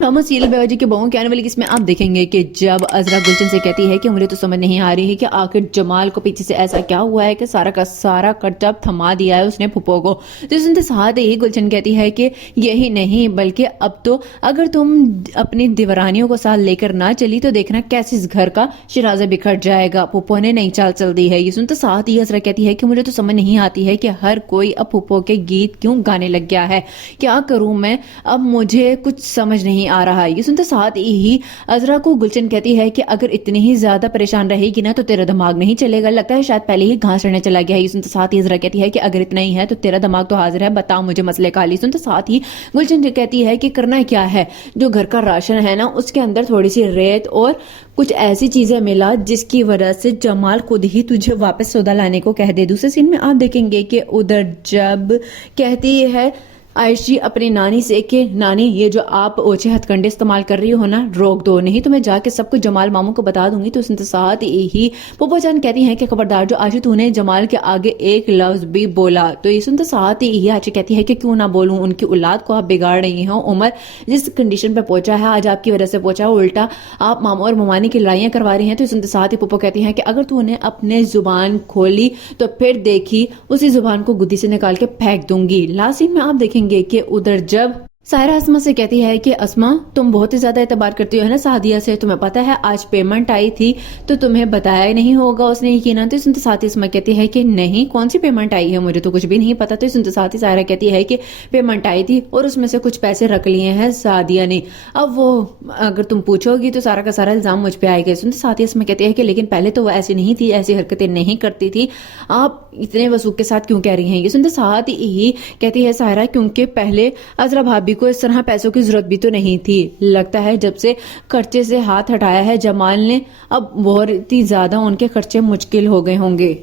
Drama serial बेवजह की बहू के आने वाली किस्में आप देखेंगे कि जब अजरा गुलशन से कहती है कि मुझे तो समझ नहीं आ रही है कि आखिर जमाल को पीछे से ऐसा क्या हुआ है कि सारा का सारा कर्तव्य थमा दिया है उसने फुप्पो को। तो सुनते साथ ही गुलशन कहती है कि यही नहीं बल्कि अब तो अगर तुम अपनी दीवारानियों को साथ लेकर ना चली तो देखना कैसे इस घर का शिराजा बिखर जाएगा। फुप्पो ने नई चाल चल दी है। ये सुनते साथ ही अजरा कहती है कि मुझे तो समझ नहीं आती है कि हर कोई अब फुप्पो के गीत क्यों गाने लग गया है, क्या करूं मैं, अब मुझे कुछ समझ नहीं आ रहा है। ये सुनते साथ ही अजरा को गुलशन कहती है कि अगर इतनी ही ज्यादा परेशान रहेगी ना तो तेरा दिमाग नहीं चलेगा, लगता है शायद पहले ही घास चढ़ने चला गया है। ये सुनते साथ ही अजरा कहती है कि अगर इतना ही है तो तेरा दिमाग तो हाजिर है, बताओ मुझे मसले का हल। ये सुनते साथ ही गुलशन कहती है कि करना क्या है, जो घर का राशन है ना उसके अंदर थोड़ी सी रेत और कुछ ऐसी चीजें मिला जिसकी वजह से जमाल खुद ही तुझे वापस सौदा लाने को कह दे। दूसरे सीन में आप देखेंगे कि उधर जब कहती है आयशी अपनी नानी से कि नानी ये जो आप ओछे हथकंडे इस्तेमाल कर रही हो ना रोक दो, नहीं तो मैं जाके सब कुछ जमाल मामू को बता दूंगी। तो उसके साथ ही पोपो जान कहती हैं कि खबरदार जो आयशी तूने जमाल के आगे एक लफ्ज भी बोला। तो ये सुनते साथ ही आयशी कहती है कि क्यों ना बोलूं, उनकी औलाद को आप बिगाड़ रही हो। उमर जिस कंडीशन पे पहुंचा है आज आपकी वजह से पहुंचा, उल्टा आप मामू और ममानी की लड़ाइयां करवा रही हैं। तो सुनते साथ ही पोपो कहती हैं कि अगर तूने अपने जुबान खोली तो फिर देखी उसी जुबान को गुद्दी से निकाल के फेंक दूंगी। लास्ट सीन में आप देखेंगे कि उधर जब सायरा अस्मा से कहती है कि अस्मा तुम बहुत ही ज्यादा एतबार करती हो है ना सादिया से, तुम्हें पता है आज पेमेंट आई थी तो तुम्हें बताया नहीं होगा उसने यकीनन। तो सुनते साथ ही अस्मा कहती है कि नहीं कौन सी पेमेंट आई है, मुझे तो कुछ भी नहीं पता। तो सुनते साथ ही सायरा कहती है कि पेमेंट आई थी और उसमें से कुछ पैसे रख लिए हैं सादिया ने, अब वो अगर तुम पूछोगी तो सारा का सारा इल्जाम मुझ पे आएगा। सुनते साथ ही अस्मा कहती है कि लेकिन पहले तो वो ऐसी नहीं थी, ऐसी हरकतें नहीं करती थी, आप इतने वसूख के साथ क्यों कह रही हैं। ये सुनते साथ ही कहती है सायरा क्योंकि पहले अजरा भाभी को इस तरह पैसों की जरूरत भी तो नहीं थी, लगता है जब से खर्चे से हाथ हटाया है जमाल ने अब बहुत ही ज्यादा उनके खर्चे मुश्किल हो गए होंगे।